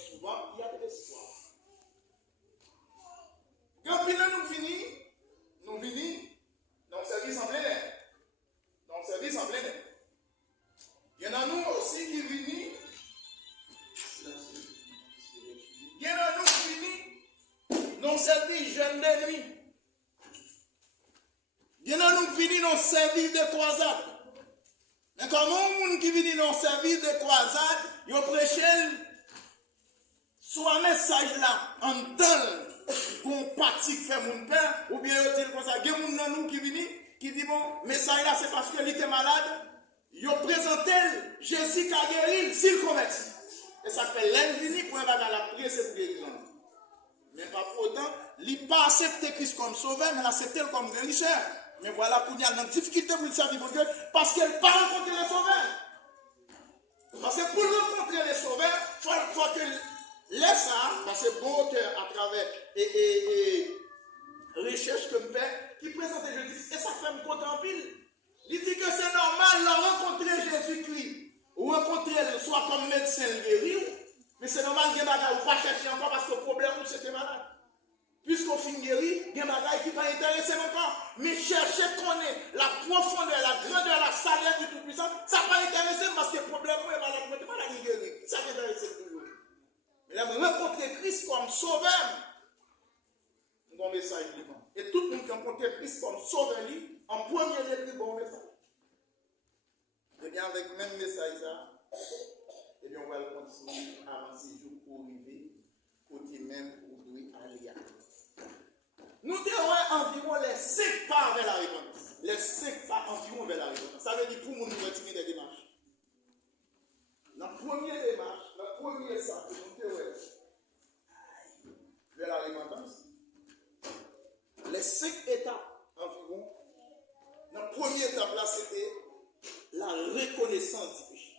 souvent, il y a de l'espoir. Quand nous venons dans le service en plein air. Dans le service en plein air. Il y en a nous aussi qui viennent. Il y en a nous qui viennent dans le service jeune de nuit. Il y en a nous qui viennent dans le service de croisade. Mais comment les gens qui viennent dans le service de croisade, ils prêchent soit un message là, en tel qu'on pratique fait mon père, ou bien ils disent comme ça, il y a des gens qui viennent, qui disent bon, message là c'est parce qu'il était malade, ils ont présenté Jésus qui a guéri, s'il convertit. Et ça fait l'invini pour la prière, c'est pour grand. Mais pas pour autant, il n'a pas accepté Christ comme sauveur, mais il a accepté comme guérisseur. Mais voilà qu'il y a une difficulté pour le servir pour Dieu, parce qu'elle n'a pas rencontré les sauveurs. Parce que pour rencontrer les sauveurs, il faut que laisse ça, parce que bon auteur à travers et recherche que je fais, qui présente Jésus, et ça fait me compte en pile. Il dit que c'est normal de rencontrer Jésus-Christ, ou rencontrer soit comme médecin guéri, mais c'est normal de ne pas chercher encore parce que le problème c'était malade. Puisqu'on finit guéri, il y a des choses qui ne sont pas intéressées encore. Mais chercher connaître la profondeur, la grandeur, la sagesse du Tout-Puissant, ça ne va pas intéresser parce que le problème est malade, mais pas la guéri. Ça m'intéresse toujours. Mais là, rencontrer Christ comme sauveur, bon message vivant. Et tout le monde qui rencontre Christ comme sauveur, en premier lieu, bon message. Et bien, avec le même message, là, et bien, on va le continuer à avancer pour arriver, côté même où il doit aller. Nous avons environ les 5 pas vers la repentance. Les 5 pas environ vers la repentance. Ça veut dire pour nous retirer des démarches. La première démarche, la première ça que nous avons vers la repentance, les 5 étapes environ, la première étape là c'était la reconnaissance du péché.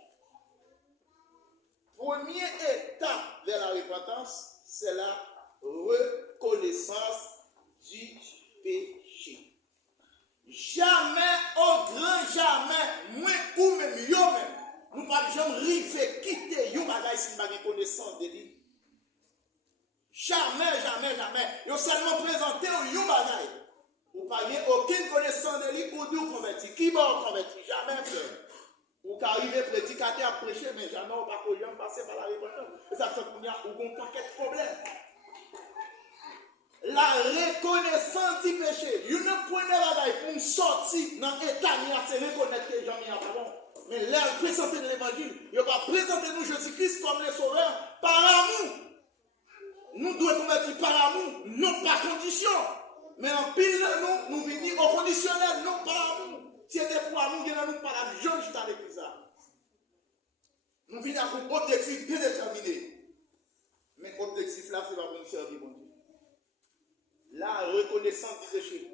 Première étape vers la repentance, c'est la reconnaissance du péché. Jamais, au grand jamais, moins ou même yo même, nous ne pouvons jamais arriver quitter yo bagay si nous n'avons pas connaissance de lui. Jamais. Yo seulement présenté yo bagay. Vous n'avez aucune connaissance de lui ou de converti. Qui va convertir? Jamais fait. Ou qu'arriver prédicateur à prêcher, mais jamais on va pas passer par la repentance. Et ça fait qu'on a un paquet de problèmes. La reconnaissance du péché. Vous ne pouvez pas pour sortir dans l'état, c'est reconnaître que j'en ai un bon. Mais là, présenter l'évangile, il va présenter nous Jésus-Christ comme le sauveur par amour. Nous devons convertir par amour, non par condition. Mais en pile, nous venons au conditionnel, non par amour. Si c'était pour amour, nous ne pas la jeune juste avec ça. Nous venons avec un objectif bien déterminé. Mais l'objectif là, c'est pas pour nous servir, bon Dieu. La reconnaissance du péché.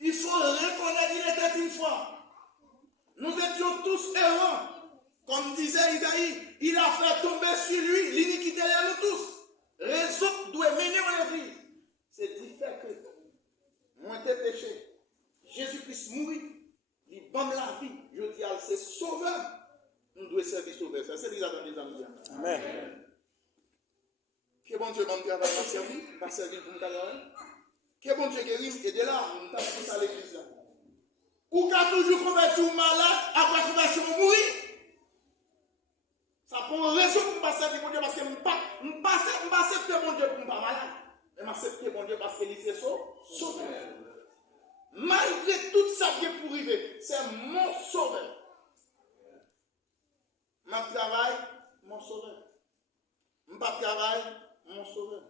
Il faut reconnaître qu'il était une fois. Nous étions tous errants. Comme disait Isaïe, il a fait tomber sur lui l'iniquité de nous tous. Raison doit mener en l'église. C'est différent que moi tes péchés. Jésus-Christ mourit, il donne la vie. Je dis à c'est sauveur. Nous devons servir sauveur. C'est déjà dans les amis. Amen. Que bon Dieu m'a travail à servir, pas servir pour nous travailler. Que bon Dieu guérisse et de là, nous avons tous à l'église. Ou qu'à toujours convertir ou malade, après conversion mourir. Ça prend raison pour ne pas servir mon Dieu parce que je ne pas accepter mon Dieu pour ne pas malade. Je m'accepter mon Dieu parce qu'il fait sauveur. Malgré tout ça qui est pour arriver, c'est mon sauveur. Mon travail, mon sauveur. Mon travail, mon sauveur.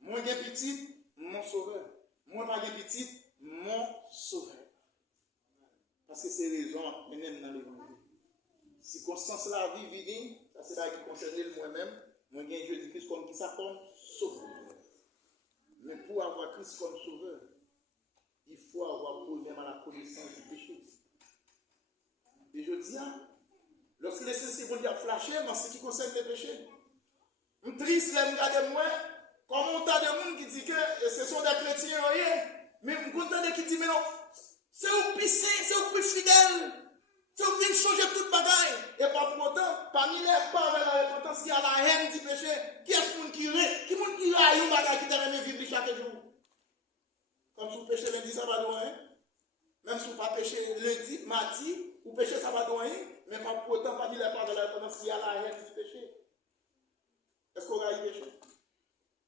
Moi j'ai petit, mon sauveur. Moi pas de petit, mon sauveur. Parce que c'est les gens qui même dans l'évangile. Si constance la vie vivant, ça c'est ça qui concerne moi-même. Moi j'ai Jésus-Christ comme qui ça comme sauveur. Mais pour avoir Christ comme sauveur, il faut avoir premièrement la connaissance du péché. Et je dis, lorsque les saints vont dire flasher dans ce qui concerne les péchés, je suis triste, je regarde moi, comme on a des gens qui disent que ce sont des chrétiens, mais je suis content de qui disent, mais non, c'est au plus saint, c'est au plus fidèle, c'est au plus changer toute bagaille. Et pas pour autant, parmi les pas avec la repentance, repentance, il y a la haine du péché. Qui est-ce qui raille ou bagage qui t'a aimé vivre chaque jour? Comme si vous péchez lundi, ça va loin. Même si vous pas péché lundi, mardi, vous péchez ça va loin. Mais pas pour autant, pas mis la part de la repentance, il y a la haine du péché. Est-ce qu'on va y pécher?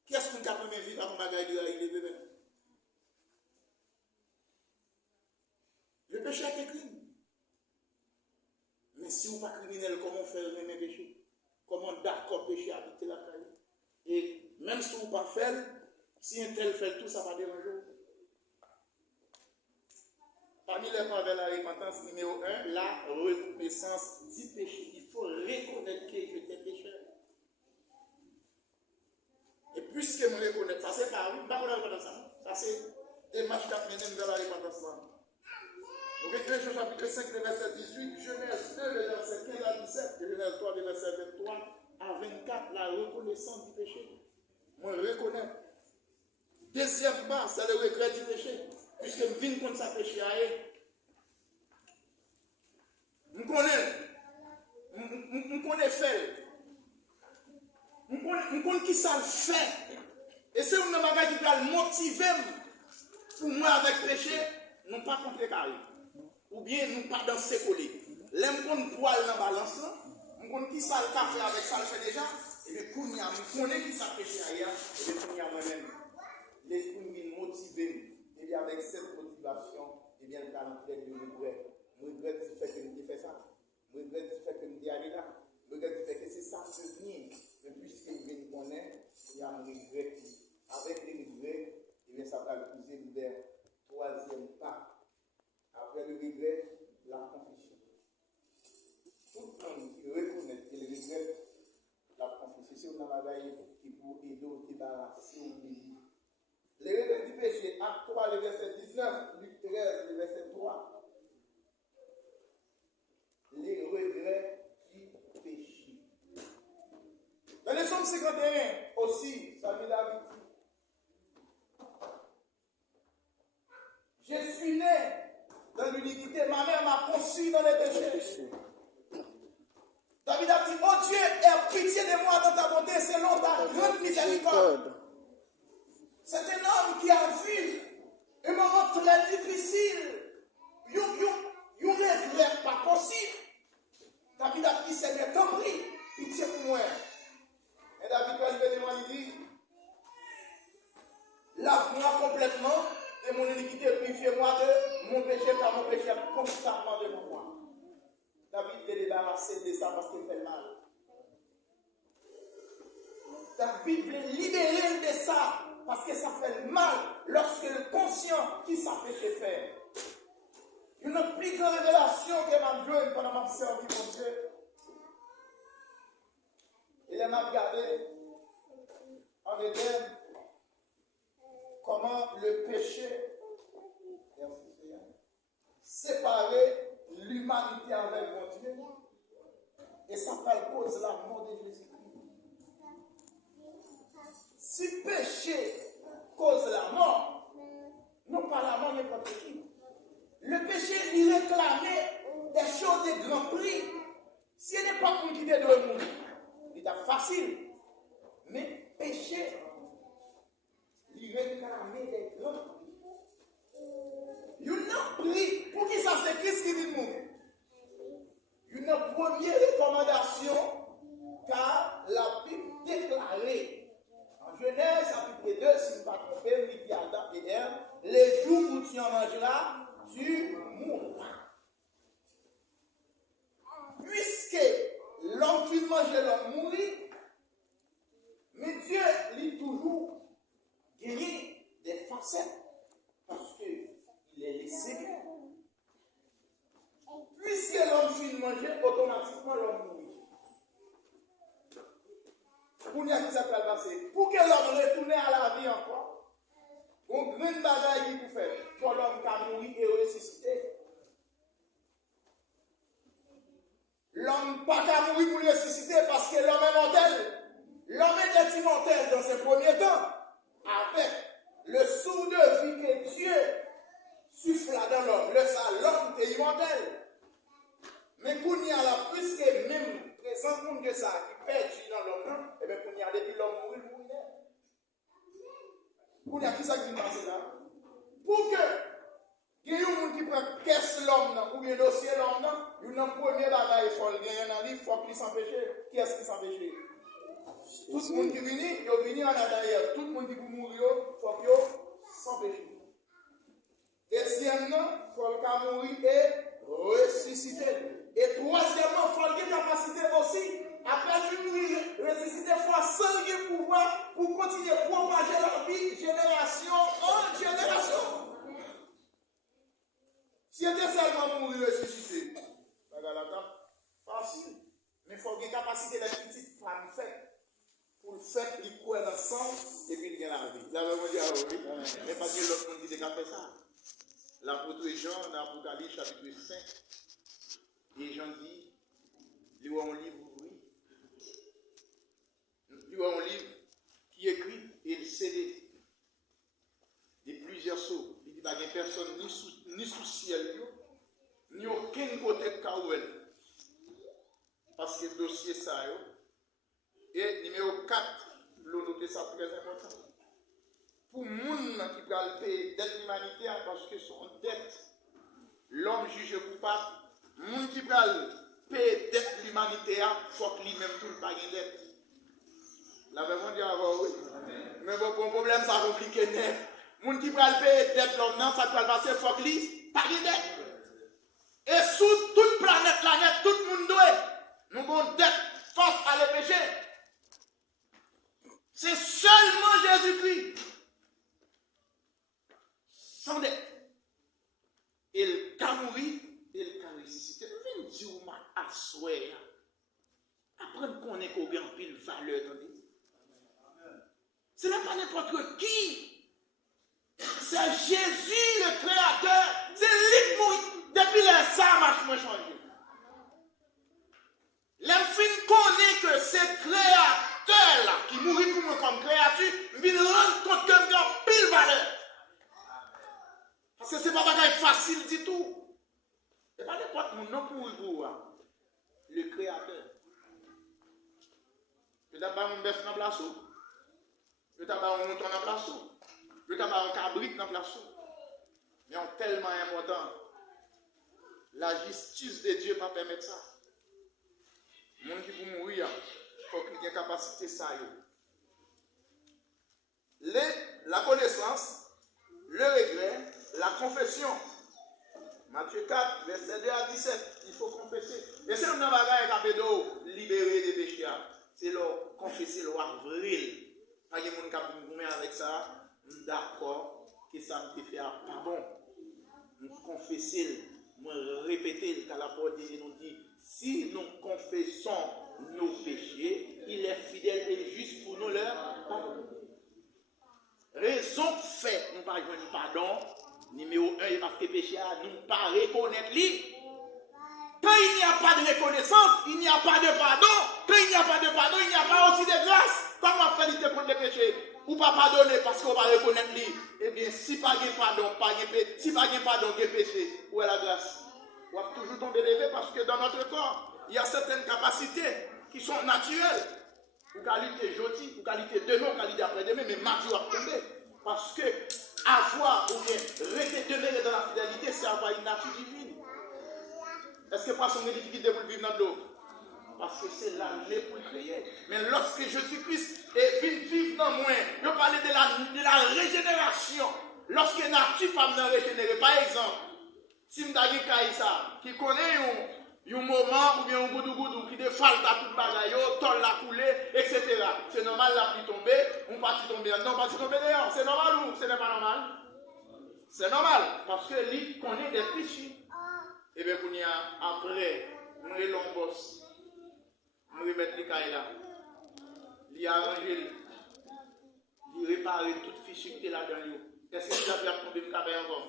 Qui est-ce qui a aimé vivre avant bagage de railler bébé? Le péché est crime. Mais si vous n'êtes pas criminel, comment faire le même péché? Comment d'accord péché habiter la caille? Et même si vous ne pas faire, si un tel fait tout, ça va déranger. Parmi les points de la repentance, numéro 1, la reconnaissance du péché. Il faut reconnaître que tu es pécheur. Et puisque je reconnais, ça c'est pas oui, pas la repentance. Ça c'est des matchs qui amènent vers la repentance. Donc, Genèse chapitre 5, le verset 18, Genèse 2, le verset 15 à 17, et Genèse 3, le verset 23 à 24, la reconnaissance du péché. Moi, je reconnais. Deuxièmement, c'est le regret du péché. Puisque je viens contre sa péché à elle. Je connais fait. Je connais qui ça le fait. Et c'est une bagage qui va motiver pour moi avec le péché, non pas contre les carrés. Ou bien nous pas dans ces collés. L'aime qu'on poil dans la balance, on connaît qui ça le fait avec ça le fait déjà, et bien pour nous, on connaît qui ça péché ailleurs, et bien pour nous moi-même. L'esprit nous motive, et bien avec cette motivation, et bien le talent de regret. Je regrette du fait que nous avons fait ça. Je regrette du fait que nous sommes allés là. Je regrette du fait que c'est ça qui vient. Mais puisque nous connaissons, il y a un regret. Avec les regrets, et bien ça va le pousser vers troisième pas. Après le regret, la confession. Tout le monde qui reconnaît qu'il regrette la confession, c'est une bagaille qui pour aider au débarrasser au pays. Les regrets du péché, Acte 3, le verset 19, Luc 13, le verset 3. Les regrets du péché. Dans les Psaumes 51 aussi, Samuel David dit, je suis né dans l'iniquité, ma mère m'a conçu dans les péchés. David a dit, oh Dieu, aie pitié de moi dans ta bonté selon ta grande miséricorde. C'est un homme qui a vu un moment très difficile. Il regret pas possible. David a dit, Seigneur, t'en prie, pitié pour moi. Et David va lui dit, lave-moi complètement et mon iniquité, purifiez-moi de mon péché, car mon péché est constamment devant moi. David est débarrassé de ça parce qu'il fait mal. David veut libérer de ça parce que ça fait mal lorsque le conscient qui s'est péché faire. Une plus grande révélation que m'a joué pendant ma servi mon Dieu. Il m'a regardé en Éden comment le péché séparait l'humanité avec mon Dieu et ça fait cause la mort de Jésus-Christ. Si péché cause la mort, non pas la mort n'importe qui. Le péché, il réclamait des choses de grand prix. Si il n'est pas pour quitter de mourir, il est facile. Mais péché, il réclamait des grands prix. Il n'a pris, pour qui ça c'est Christ qui dit mourir. Une première recommandation, car la Bible déclarait en Genèse chapitre 2, si vous ne pas trompez, il dit à Adam et Ève, les jours où tu en mangeras, tu mourras. Puisque l'homme qui mangeait l'homme mourit, mais Dieu lui toujours gagné des facettes parce qu'il est laissé. Puisque l'homme finit de manger, automatiquement l'homme mourit. Pour n'y a qui ça peut passer. Pour que l'homme retourne à la vie encore, on a une bagaille qui vous fait pour l'homme qui a mouru et ressuscité. L'homme pas qu'à mourir pour ressusciter parce que l'homme est mortel. L'homme était immortel dans ses premiers temps avec le souffle de vie que Dieu souffla dans l'homme. Le ça, l'homme était immortel. Mais pour n'y a la plus que même présent monde que ça qui perd dans Pour y a qui ça qui passe là? Pour que il y ait un monde qui prend caisse l'homme ou bien dossier l'homme, il y a un premier bagage, il faut le gagner dans le livre, il faut qu'il s'empêche. Qui est-ce qui s'empêche? Tout le monde qui vient, il vient en derrière. Tout le monde qui peut mourir, il faut qu'il s'empêche. Deuxièmement, il faut qu'il mourir et ressusciter. Et troisièmement, il faut qu'il ait capacité aussi, après qu'il mourir, ressusciter, il faut sans pouvoir pour continuer à propager la vie génération en génération. Si était seulement mourir ressuscité, ça va facile. Mais il faut qu'il ait capacité d'être petite femme faite. Pour le faire, il court dans le sang et puis il gagne la vie. Là, on va dire, oui, mais parce que l'autre monde qui a fait ça. L'apôtre Jean, dans l'Apocalypse chapitre 5, et Jean dit, il y a un livre ouvert. Il y a un livre qui écrit et il scellé de plusieurs sceaux. Il dit, il n'y a personne ni sous ciel, ni aucun côté de Kaouel. Parce que le dossier ça, et numéro 4, l'on note ça très important. Pour les gens qui veulent payer dette l'humanité, parce que son dette, l'homme juge coupable, les gens qui veulent payer dette l'humanité, il faut que lui-même tout le paye dette. La même dit avant, oui. Mais bon, pour un problème, ça compliqué net. Les gens qui veulent payer dette l'homme, ça doit passer, il faut que lui paye dette. Et sous toute planète, tout le monde doit. Nous avons dette face à le péché. C'est seulement Jésus-Christ. Sans dette. Il a mouru, il a ressuscité. Même Dieu m'a assuré. Apprendre qu'on est qu'on gagne pile valeur dans vie. Ce n'est pas n'importe qui. C'est Jésus le Créateur. C'est lui qui mourit. Depuis là, ça m'a changé. L'enfin connaît que c'est Créateur là, qui mourit pour moi comme créature, il rend compte que j'ai pile valeur. Parce que ce n'est pas un facile du tout. Ce n'est pas n'importe mon nom pour vous. Le Créateur. Je t'ai pas un bœuf dans la place. Je t'ai pas un mouton dans la place. Je t'ai pas un cabrit dans la place. Mais c'est tellement important. La justice de Dieu ne va pas permettre ça. Les gens qui vont mourir, il faut qu'il y ait une capacité ça. La connaissance, le regret, la confession. Matthieu 4, verset 2 à 17, il faut confesser. Et c'est un bagage qui a libéré des péchés. C'est leur confesser, leur vrai. Pas de gens qui vont avec ça, d'accord, que ça me fait pas bon. Nous confesser, nous répéter, car la parole de Dieu nous dit, si nous confessons nos péchés, il est fidèle et juste pour nous leur pardonner. Raison fait, nous ne pas jouer pardon. Numéro 1, parce que péché, nous ne pas reconnaître lui. Quand il n'y a pas de reconnaissance, il n'y a pas de pardon. Quand il n'y a pas de pardon, il n'y a pas aussi de grâce. Comment faire lutter contre le péché? Ou pas pardonner parce qu'on va reconnaître lui. Eh bien, si pas de pardon, si pas de pardon, il y a péché. Où est la grâce? On va toujours tomber levé parce que dans notre corps, il y a certaines capacités qui sont naturelles. Ou qualité jodi, ou qualité demain, ou qualité après-demain, mais mardi va tomber. Parce que avoir ou bien rester demeurer dans la fidélité, c'est avoir une nature divine. Est-ce que parce qu'on a des difficultés pour vivre dans l'eau? Parce que c'est l'année pour le créer. Mais lorsque Jésus-Christ est venu vivre dans moi, je parlais de la régénération. Lorsque la nature pas me régénérer, par exemple, si je suis ça, qui connaît un moment ou bien un goudou qui défalte à tout le bagaille, tol la coulée, etc. C'est normal la pluie tomber, on va tomber non, pas tomber dehors. C'est normal ou ce n'est pas normal? C'est normal, parce que lui connaît des péchés. Et bien, après, nous allons boss. Nous remettons les cailles là. Il a arrangé, il réparer toute fichue qui est là-dedans. Est-ce que tu as bien tombé le encore?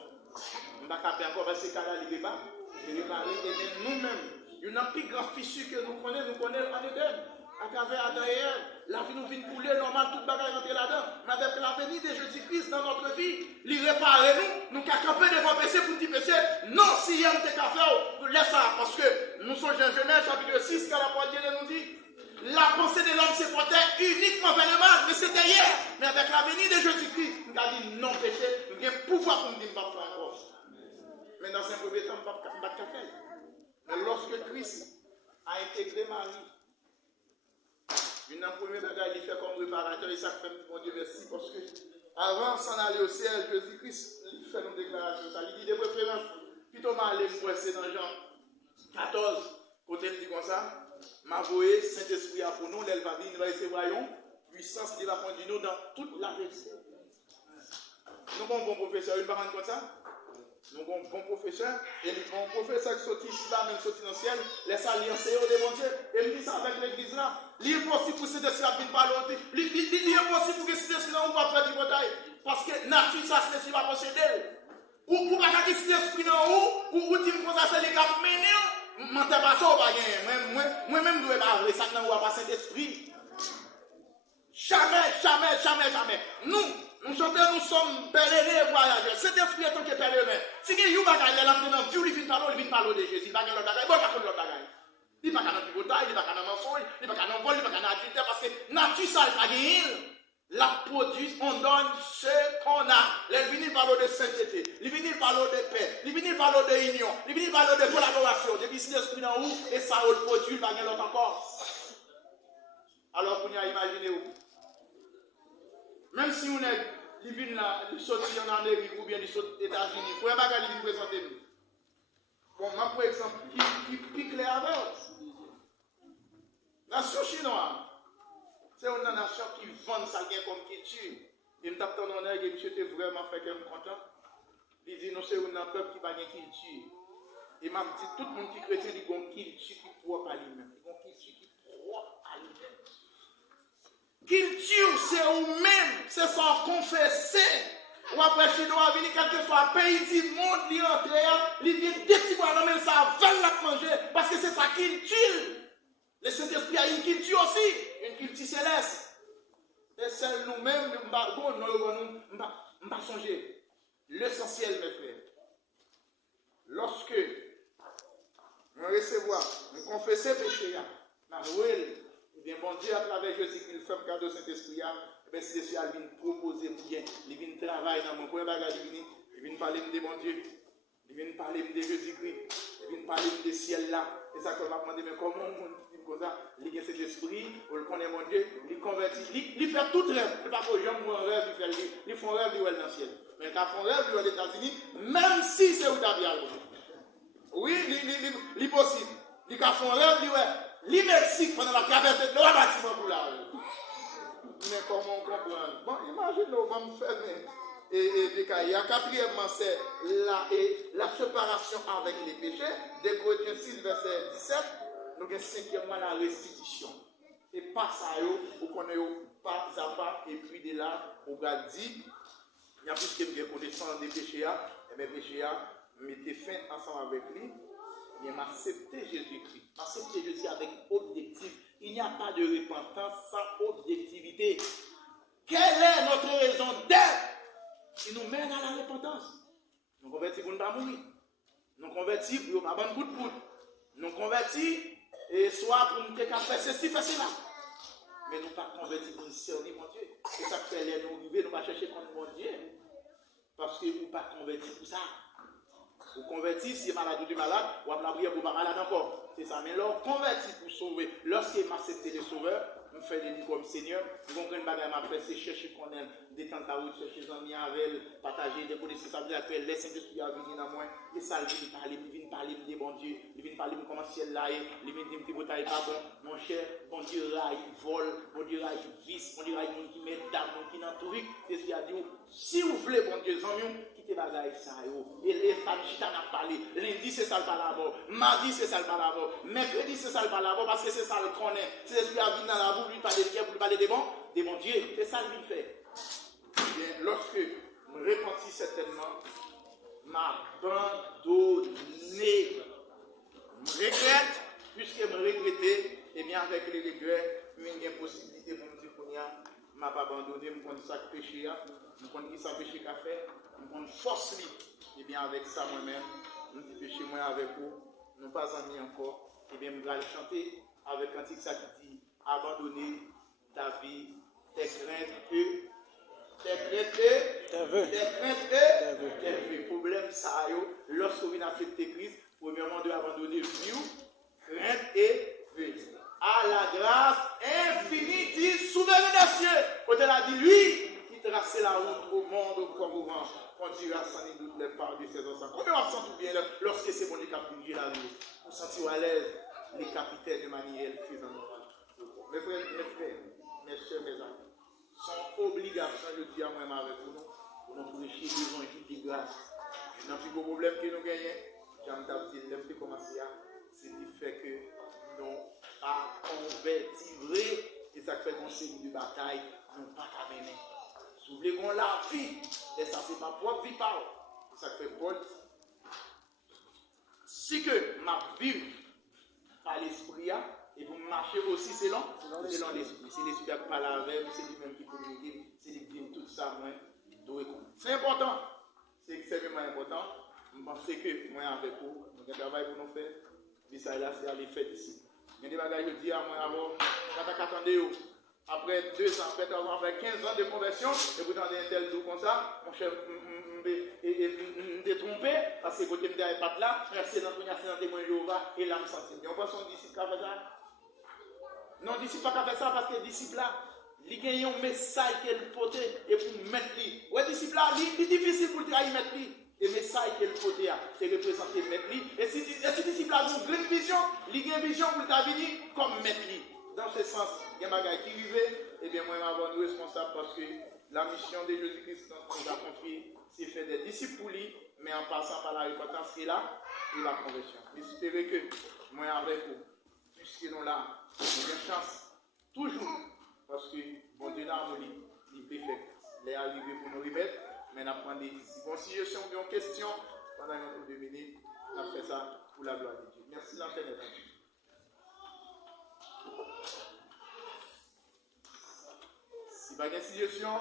On ne va pas capter encore parce que là, il réparé. Il réparé. Et nous-mêmes, il y a un plus grand fichu que nous connaissons en Éden. À travers Adam et Ève, la vie nous vient couler normal, toute bagaille rentrer là-dedans. Mais avec la venue de Jésus-Christ dans notre vie, il répare nous qu'à camper devant péché pour petit péché. Non, si il y a un petit café, laisse ça. Parce que nous sommes en Genèse chapitre 6, quand la parole de Dieu nous dit, la pensée de l'homme se portait uniquement vers le mal, mais c'était hier. Mais avec la venue de Jésus-Christ, dire non péché, je vais pouvoir pour me dire pas faire encore. Mais dans un premier temps, je ne vais pas faire. Mais lorsque Christ a intégré Marie, une première bagage, il fait comme réparateur et ça fait mon Dieu merci parce que avant s'en aller au ciel, Jésus-Christ il fait une déclaration. Ça lui dit de préférence, plutôt m'aller me presser dans Jean 14, côté il dit comme ça, m'avouer Saint-Esprit a pour nous, l'elle va venir, nous va recevoir puissance qui va conduire nous dans toute la vérité. Nous avons un bon professeur, il va rendre comme ça. Nous avons un bon professeur, et un professeur qui sortit ici là, même sorti dans le ciel, laisse alliancer au démon Dieu, et il dit ça avec l'église là. Il est possible pour cet esprit à venir parler, il est possible pour que cet esprit là, on va faire du bataille, parce que nature, ça, cet esprit va posséder. Ou pas qu'à cet esprit là, ou dire que ça, c'est les gars menés, je ne sais pas ça, moi-même, je ne dois pas avoir ça, non, ou pas cet esprit. Jamais. Nous chantons, nous sommes pèlerins et voyageurs. Cet esprit est tant que pèlerin. Si il y a un bagage, il est dans Dieu, il vient parler de Jésus. Il va l'autre bagage, il va l'autre bagage. Il va dans le bataille, il va dans le mensonge, il va dans le vol, il va dans l'adultère, parce que nature, ça, il va gagner. La produit, on donne ce qu'on a. Il vient parler de sainteté, il vient parler de paix, il vient parler de union, il vient parler de collaboration. Depuis si l'esprit dans où, et ça, on le produit, il va gagner l'autre encore. Alors, vous imaginez où? Même si on est divine là, il saute en Amérique ou bien il saute aux États-Unis, pour un bagage, il présenter nous. Bon, moi, par exemple, qui clair avec la nation chinoise, c'est une nation qui vend ça comme culture. Il me tape ton honneur et monsieur était vraiment fait qu'elle me content. Il dit, non, c'est un peuple qui va gagner culture. Il m'a dit, tout le monde qui est chrétien, il a une culture qui propre à lui-même. Il a une culture qui propre à lui-même. Culture, c'est vous-même, c'est sans confesser. Ou après, chinois, venir quelque soit pays du monde, il entre, il vient des petits pois dans ça, veulent la manger, parce que c'est sa culture. Le Saint-Esprit a une culture aussi, une culture céleste. Et celle nous-mêmes, nous ne pas songer. L'essentiel, mes frères, lorsque nous recevons, nous confessons péché, bien, bon Dieu, à travers Jésus-Christ, il fait un cadeau Saint-Esprit, mais c'est Jésus qui vient proposer bien, il vient travailler dans mon premier bagage, il vient parler de mon Dieu, il vient parler de Jésus-Christ, il vient parler de ciel là. Et ça, qu'on va demander, mais comment on dit comme ça, il y a cet esprit, on le connaît mon Dieu, il convertit, il fait tout rêve. Il ne fait pas que les gens font un rêve, ils font un rêve, ils vont dans le ciel. Mais quand ils font un rêve, ils vont aux États-Unis, même si c'est où tu as bien. Oui, c'est possible. Ils font un rêve, ils vont. Les Mexique pendant la traversée de l'eau, bâtiment pour la rue. Mais comment on comprend? Bon, imagine, on va me faire et quatrièmement, c'est la séparation avec les péchés. Dès Corinthiens 6, verset 17, nous avons cinquièmement la restitution. Et pas ça, vous connaissez pas à pas, et puis de là, on va dire, il y a plus que bien connaissance des péchés, et mes péchés, mettez fin ensemble avec lui. Il m'a accepté Jésus-Christ. Accepter Jésus avec objectif. Il n'y a pas de repentance sans objectivité. Quelle est notre raison d'être qui nous mène à la repentance? Nous convertis pour ne pas mourir. Nous convertis pour ne pas avoir un coup de poudre. Nous convertis et soit pour nous faire ceci, faire cela. Mais nous ne pas convertis pour nous servir mon Dieu. C'est ça que fait les nous vivre, nous ne pas chercher contre mon Dieu. Parce que nous ne pas convertis pour ça. Vous convertissez, si malade ou du malade, ou à la prière pour pas malade encore. C'est ça. Mais là, converti pour sauver. Lorsqu'il m'a accepté le sauveur, je me fais des livres comme Seigneur. Vous comprenez que je m'a fait, c'est chercher qu'on aime, détendre ta route, chercher des amis avec, partager des connaissances, ça veut dire que les Saint-Esprit a venir dans moi. Et ça, il vient parler de bon Dieu. Il vient parler de comment ciel là est. Il vient dire que vous n'êtes pas bon. Mon cher, bon Dieu raille, vole, bon Dieu raille, vice, bon Dieu raille, qui met d'âme, qui n'entoure. C'est ce qu'il a dit. Si vous voulez, bon Dieu, quittez bagaille ça. Et les femmes, je t'en ai parlé. Lundi, c'est ça le parabole. Mardi, c'est ça le parabole. Mercredi, c'est ça le parabole parce que c'est ça le connaît. C'est ce qui a vu dans la boue, lui parler de Dieu, pour lui parler des bons dieux. C'est ça qu'il fait. Bien, lorsque je me repentis certainement, m'abandonner. Je regrette, puisque je me regrettais, et bien avec les regrets, il y a une possibilité pour me dire qu'on m'a pas abandonné, je connais ça péché, je connais qui ça péché qu'a fait, je connais force lui. Et bien avec ça moi-même, je dis péché moi avec vous, nous pas amis encore, et bien je vais chanter avec un titre ça qui dit abandonner ta vie, tes craintes que Des problèmes, ça, lorsque vous acceptez Christ, premièrement, de abandonner vie, crainte et vœux. À la grâce infinie du souverain des cieux. Autel a dit, lui, qui traçait la route au monde comme au vent, conduira sans nul doute les pas de ses enfants. Combien on sent tout bien lorsque c'est bon les capitaines de la rue? Vous sentez à l'aise les capitaines de manière faisant normal. Mes frères, mes soeurs, mes amis, son obligation, je dis à moi avec vous, pour nous prêcher l'évangile de grâce. Le plus gros problème que nous gagnons, j'aime dit, depuis commencer, c'est le fait que nous pas convertis et ça fait une série de batailles, nous pas qu'à mener. Si vous voulez qu'on la vie, et ça c'est ma propre vie par ça fait Paul. Si que ma vie par l'esprit, et pour marcher aussi selon l'esprit. C'est l'esprit qui parle avec, c'est lui-même qui communique, c'est lui qui dit tout ça, moi, c'est important. C'est extrêmement important. Je pense que moi avec vous, nous avons un travail pour nous faire. Mais ça là, c'est à l'effet ici. Il y a des bagages qui disent à moi avant, quand attendez, après 2 ans, après 3 ans, après 15 ans de conversion, et vous attendez un tel jour comme ça, mon chef me trompé, parce que côté me n'est pas là, c'est dans le témoin de Jéhovah, et là, me sentir. Mais on pense son disciple qui a fait ça. Non, disciple pas qui a fait ça, parce que disciple là, il a un message qu'elle porte et pour mettre lui. Ouais, disciple là, il est difficile pour trahir mettre lui. Et le message qu'elle porte, c'est représenter mettre lui. Et si disciple là a une grande vision, il a une vision pour venir comme mettre lui. Dans ce sens, il y a un bagage qui arrive, et bien moi, je suis responsable parce que la mission de Jésus-Christ nous a confié, c'est faire des disciples pour lui, mais en passant par la repentance qui est là, et la conversion. J'espère que moi, avec vous, puisque nous là, nous avons une chance, toujours, parce que bon Dieu n'a pas dit, il est perfect. Il est arrivé pour nous remettre, mais nous apprenons des disciples. Bon, si je suis en question, pendant une 2 minutes, on a fait ça pour la gloire de Dieu. Merci l'antenne. Si pas de suggestion,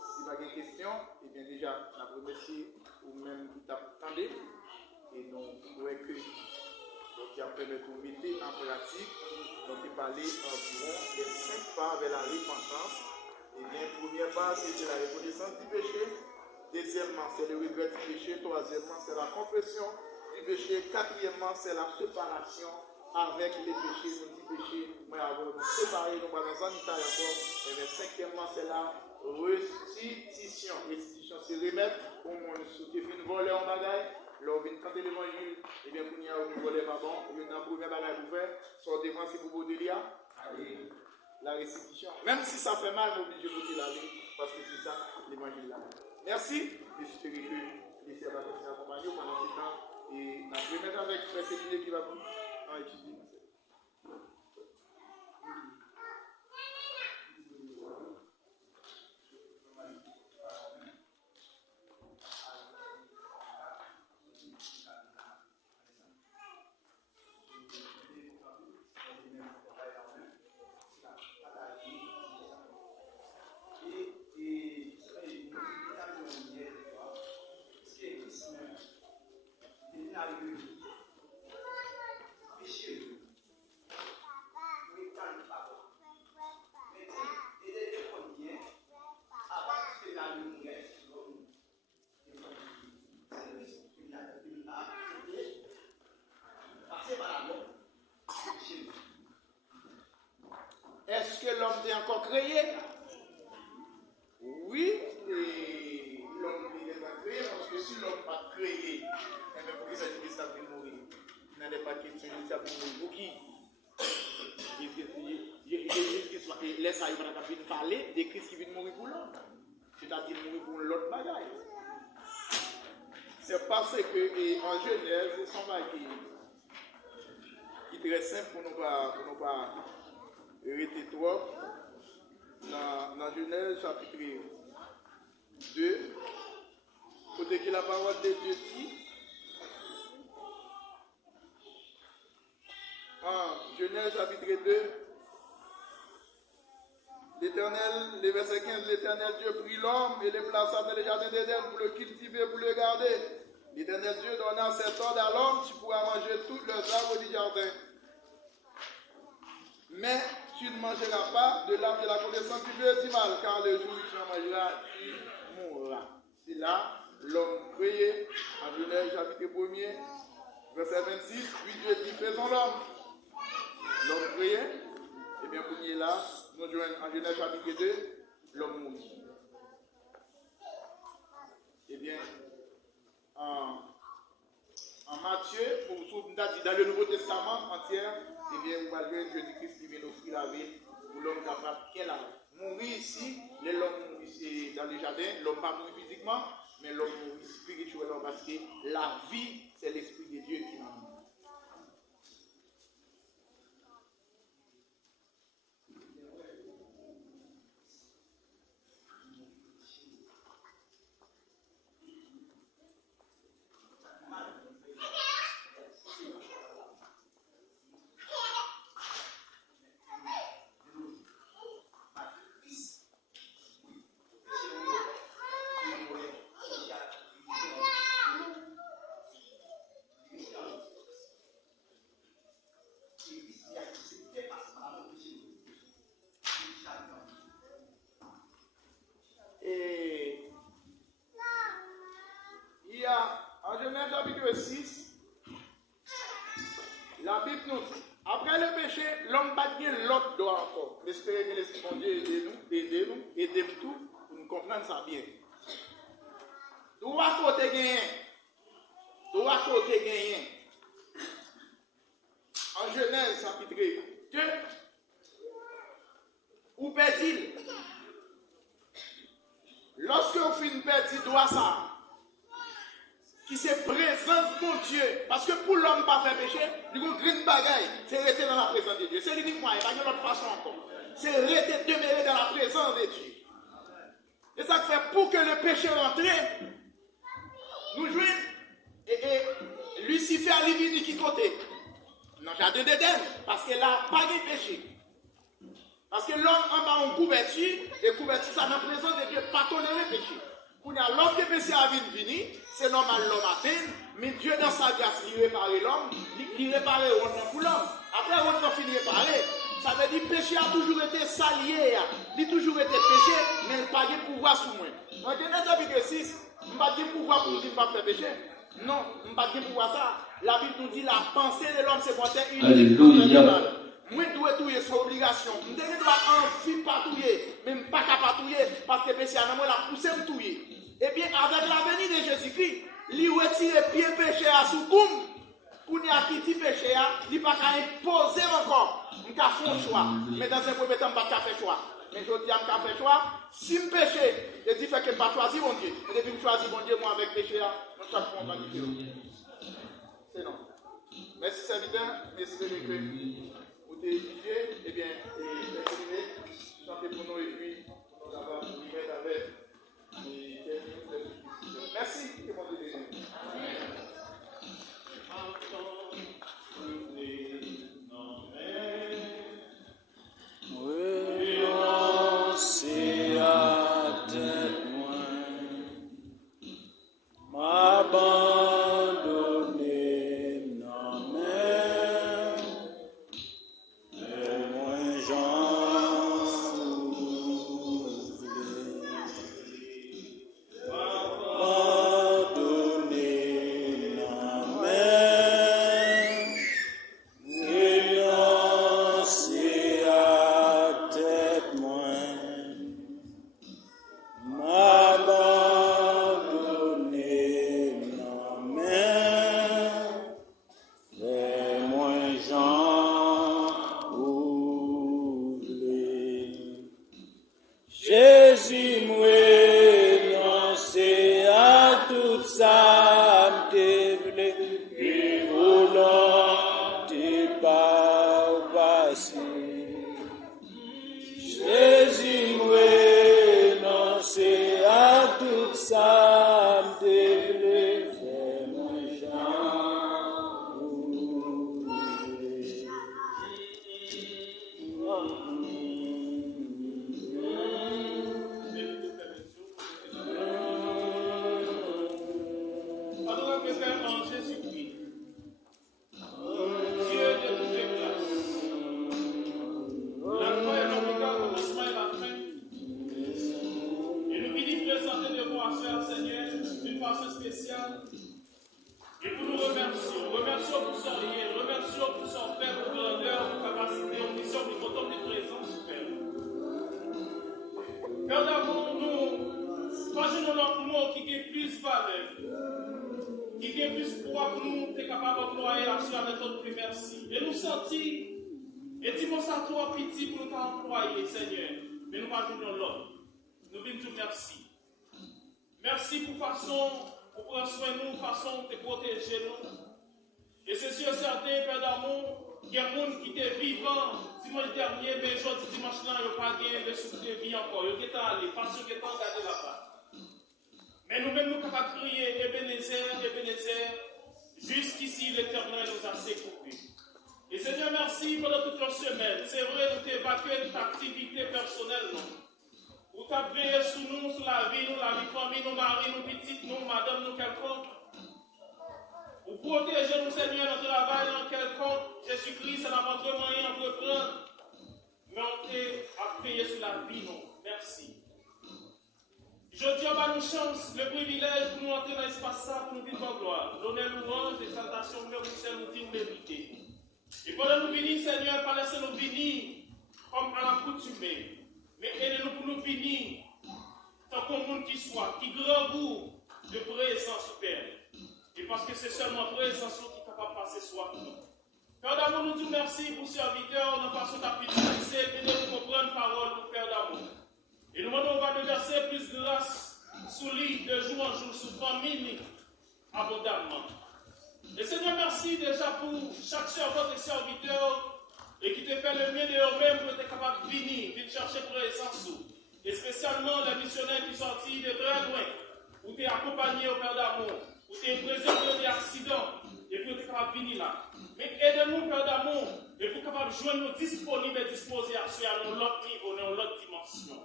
si pas de question, et bien déjà, je vous remercie ou même qui t'attendez. Et donc, vous voyez que donc, après de vous mettez en pratique, donc il parlait environ les 5 pas vers la repentance. Et bien, première part, c'est la reconnaissance du péché. Deuxièmement, c'est le regret du péché. Troisièmement, c'est la confession du péché. Quatrièmement, c'est la séparation avec les péchés, nos 10 péchés. Moi, avant de nous séparer, nous allons dans un état d'accord. Et bien, cinquièmement, c'est la restitution. Restitution, c'est remettre au monde ce qui vient voler en bagaille. Là, on vient canter l'évangile. Et bien, pour nous, on voler pardon. On vient dans le premier bagaille pour faire. Sortez-moi si vous voulez lire. La restitution. Même si ça fait mal, on est obligé de voter la vie. Parce que c'est ça, l'évangile là. Merci. J'espère que les servants vont accompagner pendant ce temps. Et je vais mettre avec Frère Céline qui va vous étudier. Est-ce que l'homme est encore créé? Oui, et l'homme n'est pas créé parce que si l'homme n'est pas créé, pour qui ça dit qu'il s'est mourir? Il n'en est pas question, il s'est mourir. Pour qui? Il laisse ça, il va parler de Christ qui vient mourir pour l'homme. C'est-à-dire mourir pour l'autre bagaille. C'est parce que en Genèse, c'est son bagaille qui est très simple pour nous pas hériter trop. Dans Genèse chapitre 2, côté que la parole de Dieu dit, en Genèse chapitre 2, l'Éternel, le verset 15, l'Éternel Dieu prit l'homme et le plaça dans le jardin d'Éden pour le cultiver, pour le garder. L'Éternel Dieu donna cet ordre à l'homme, tu pourras manger tous les arbres du jardin. Mais tu ne mangeras pas de l'arbre de la connaissance du bien et du mal, car le jour où tu en mangeras, tu mourras. C'est là l'homme créé en Genèse chapitre 1er, verset 26, puis Dieu dit, faisons l'homme. L'homme créé, et bien pour nous là, nous joignons en Genèse chapitre 2, l'homme mourit. Eh bien, en Matthieu, dans le Nouveau Testament entier, eh bien, vous voyez Jésus-Christ qui vient offrir la vie pour l'homme capable qu'elle a. Mourir ici, l'homme mourit dans le jardin, l'homme pas mourir physiquement, mais l'homme mourit spirituellement parce que la vie, c'est l'Esprit de Dieu qui m'a. En Genèse chapitre 6, la Bible nous dit, après le péché, l'homme bat bien l'autre doigt encore. J'espère que l'Esprit de Dieu aide-nous tout pour nous comprendre ça bien. Doigt côté gagné. En Genèse chapitre 2, où perd-il? Lorsque vous finissez perdre doigt ça, qui c'est présence de mon Dieu. Parce que pour l'homme pas faire péché, il y a une grande bagaille, c'est rester dans la présence de Dieu. C'est l'unique moyen, il n'y a pas d'autre façon encore. C'est rester demeurer dans la présence de Dieu. Et ça fait pour que le péché rentre, nous jouons. Et Lucifer a venu qui côté? Dans le jardin d'Éden, parce qu'il n'a pas de péché. Parce que l'homme en bas en couverture, et couverture, ça dans la présence de Dieu, pas tolérer le péché. Lorsque le péché a venu, c'est normal l'homme atteint, mais Dieu dans sa grâce, il répare l'homme, il répare l'homme pour l'homme. Après l'homme finit réparé, ça veut dire que le péché a toujours été salié, il a toujours été péché, mais il n'a pas de pouvoir sur moi. En Genèse chapitre 6, il n'a pas de pouvoir pour nous dire qu'il ne pas faire péché. Non, il n'a pas de pouvoir ça. La Bible nous dit la pensée de l'homme c'est porter une. Alléluia. Moi, je dois touiller son obligation. Je dois envie de patouiller, même pas qu'à patouiller, parce que le péché a la poussé à touiller. Eh bien, avec la venue de Jésus-Christ, il retire pied péché à Soukoum, pour ne pas quitter péché, il n'a pas qu'à imposer encore. Il a fait un choix. Mais dans un premier temps, il n'a pas fait choix. Mais je dis, il a fait choix. Si je péché, je dis que je n'ai pas choisi mon Dieu. Et depuis que je choisis mon Dieu, moi avec péché, je ne choisis pas mon Dieu. C'est non. Merci, serviteur. Merci de l'écrire. Édifié, eh bien, chantez pour nous et puis nous allons nous mettre avec merci, que mon Dieu bénisse. C'est à tête moi, spécial. Et pour nous remercions pour son lien, remercions pour son Père, pour grandeur, pour capacité, pour mission, pour ton de présence, Père. Père d'amour, nous, imaginons notre mot qui est plus valeur, qui est plus pouvoir pour nous, t'es capable d'employer l'action avec notre plus merci. Et nous sentis, et dis-moi ça, toi, petit, pour nous employer, Seigneur. Mais nous pas venir l'autre. Nous venons te merci. Merci pour façon, pour prendre soin de nous, façon de protéger nous. Et c'est sûr certain, Père d'amour, il y a des gens qui étaient vivants dimanche dernier, mais aujourd'hui, dimanche là, ils n'ont pas gagné le souffle de vie encore. Ils étaient allés, parce qu'ils étaient engagés là-bas. Mais nous-mêmes, nous sommes capables de crier, Ebenezer, jusqu'ici, l'Éternel nous a secourus. Et Seigneur, merci pendant toute la semaine. C'est vrai, nous t'évacuer notre activité personnelle, non? Vous t'avez veillé sur nous, sur la vie, nous, la vie famille, nous, mari, nous, petites, nous, madame, nous, quelconque. Vous protégez nous, Seigneur, notre travail dans quelconque. Jésus-Christ, ça n'a pas de moyen de reprendre. Mais on t'a veillé sur la vie, non? Merci. Je dis, on va nous chance, le privilège pour nous entrer dans l'espace ça, pour nous vivre en gloire. Donner louange, exaltation, gloire, nous dit mériter. Et pendant nous venir, Seigneur, pas laisser nous venir comme à l'accoutumée. Mais aidez-nous pour nous venir tant qu'un monde qui soit, qui grand goût de présence, Père. Et parce que c'est seulement présence qui est capable de passer soif nous. Père d'amour, nous disons merci pour ce serviteur, nous passons ta petite et de nous comprendre parole, pour Père d'amour. Et nous demandons, on va déverser plus de grâce sous lui de jour en jour, sous famille, abondamment. Et Seigneur, merci déjà pour chaque servant et serviteur et qui te fait le mieux de eux-mêmes pour être capable de venir chercher présence. Et spécialement les missionnaires qui sont sortis de très loin, pour t'accompagner au Père d'amour, pour te préserver des accidents et pour être capable de venir là. Mais aidez-nous, Père d'amour, et pour capable de joindre nous disponibles et disposés à l'autre niveau, dans l'autre dimension.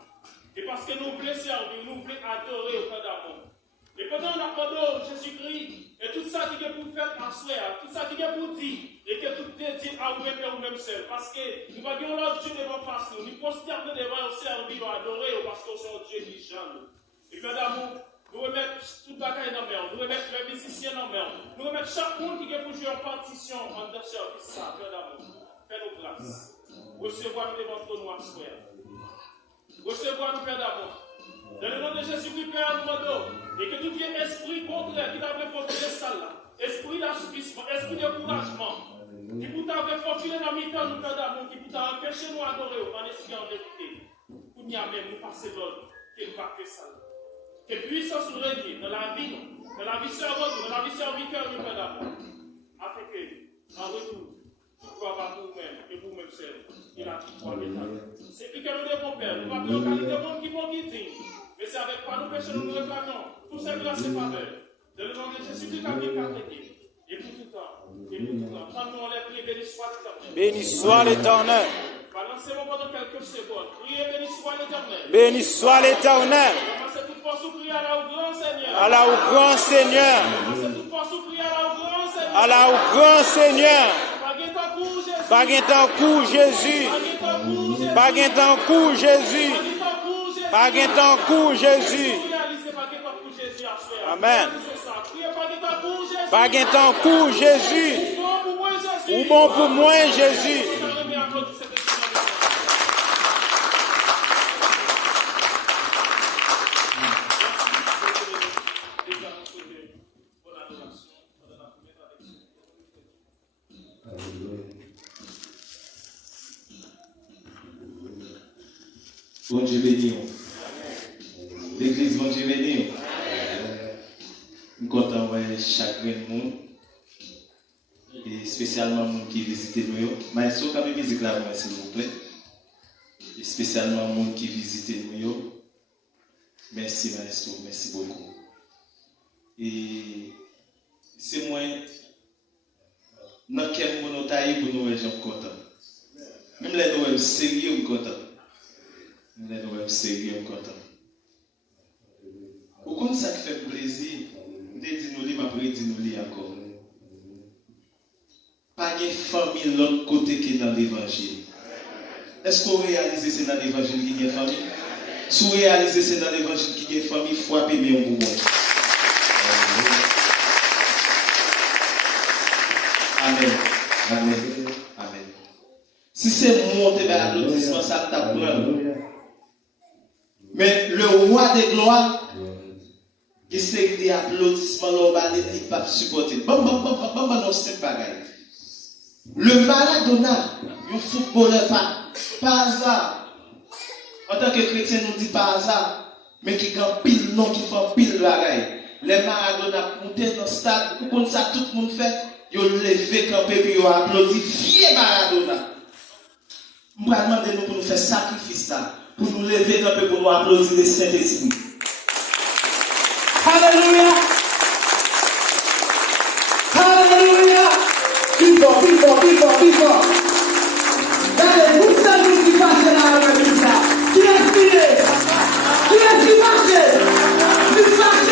Et parce que nous voulons servir, nous voulons adorer au Père d'amour. Et pendant l'abandon, Jésus-Christ, et tout ça qui est pour faire en soi, tout ça qui est pour dire, et que tout est dit à vous-même et vous-même seul. Parce que nous ne voyons l'autre Dieu devant face nous, nous prosternons devant au servir, adorer, parce qu'on est un Dieu qui chante. Et Père d'amour, nous remettons tout le bagaille dans la main, nous remettons les musiciens dans la main, nous remettons chaque monde qui est pour jouer en partition en notre service, ça, Père d'amour. Fais-nous grâce. Recevoir-nous devant ton noir soi. Recevoir-nous, Père d'amour. Dans le nom de Jésus-Christ, Père Admodo, et que tout vient esprit contraire qui t'avait faufilé ça là, esprit d'assoupissement, esprit de découragement, qui pour t'avait faufilé dans le temps, nous, Père d'amour, qui pour t'empêcher nous adorer en esprit en vérité, pour nous même nous passer l'ordre, qu'il va que ça. Que puissance nous règne dans la vie, dans la vie servante, dans la vie serviteur, nous, Père d'amour, afin que, en retour, tout croit pas pour vous-même et pour vous-même seul, il a tout croit l'état. C'est plus que nous devons faire, nous ne pouvons pas qualité de monde qui vont guider. Mais c'est avec quoi nous péchons, nous réclamons tous ces grâces et faveurs. Dans le nom de Jésus-Christ, la vie caractéristique. Et pour tout temps. Et pour tout temps. Prends-nous les prières, béni soit l'Éternel. Béni soit l'Éternel. Balancez-moi pendant quelques secondes. Priez, béni soit l'Éternel. Béni soit l'Éternel. Commencez toute force ou prier à la au grand Seigneur. À la au grand Seigneur. Commencez toute force ou prier à la au grand Seigneur. À la au grand Seigneur. Baguette Jésus. Baguette en cours Jésus. Baguette en cours Jésus. Amen. Baguette en cours Jésus. Ou bon pour moi Jésus. Bon Dieu béni. L'église, bon Dieu béni. Nous sommes contents de chaque monde. Et spécialement les gens qui visitent nous. Maestro, quand vous visitez là, s'il vous plaît. Et spécialement les gens qui visitent nous. Merci, Maestro. Merci beaucoup. Et c'est moi, dans quel monde nous avons pour nous, les gens contents. Même les nous sérieux, contents. Même les nous sérieux, contents. Pourquoi ça fait plaisir de dire nous, ma prière, dis-nous encore. Pas de famille de l'autre côté qui est dans l'évangile. Est-ce qu'on réalise que c'est dans l'évangile qui est famille? Si vous réalisez que c'est dans l'évangile qui est famille, frappez bien au bout. Si c'est monter vers l'applaudissement, ça t'apprend. Mais le roi des gloires, qui c'est des applaudissements, l'on va les pas supporter. Non, c'est pas grave. Le Maradona, un footballeur pas hasard. En tant que chrétien, nous dit pas hasard, mais qui a pile nom, qui fait pile bagaille. Les Maradona montent dans le stade, comme ça tout le monde fait, ils ont levé, campé, puis ils ont applaudi. Vieux Maradona! Je vais demander nous pour nous faire sacrifice ça, pour nous lever, camper, pour nous applaudir le Saint-Esprit. Alléluia! Alléluia! Plus fort, plus fort, plus fort, plus fort! Regardez, vous savez ce qui passe là avec ça. Qui est filé? Qui est qui marche? Qui marche?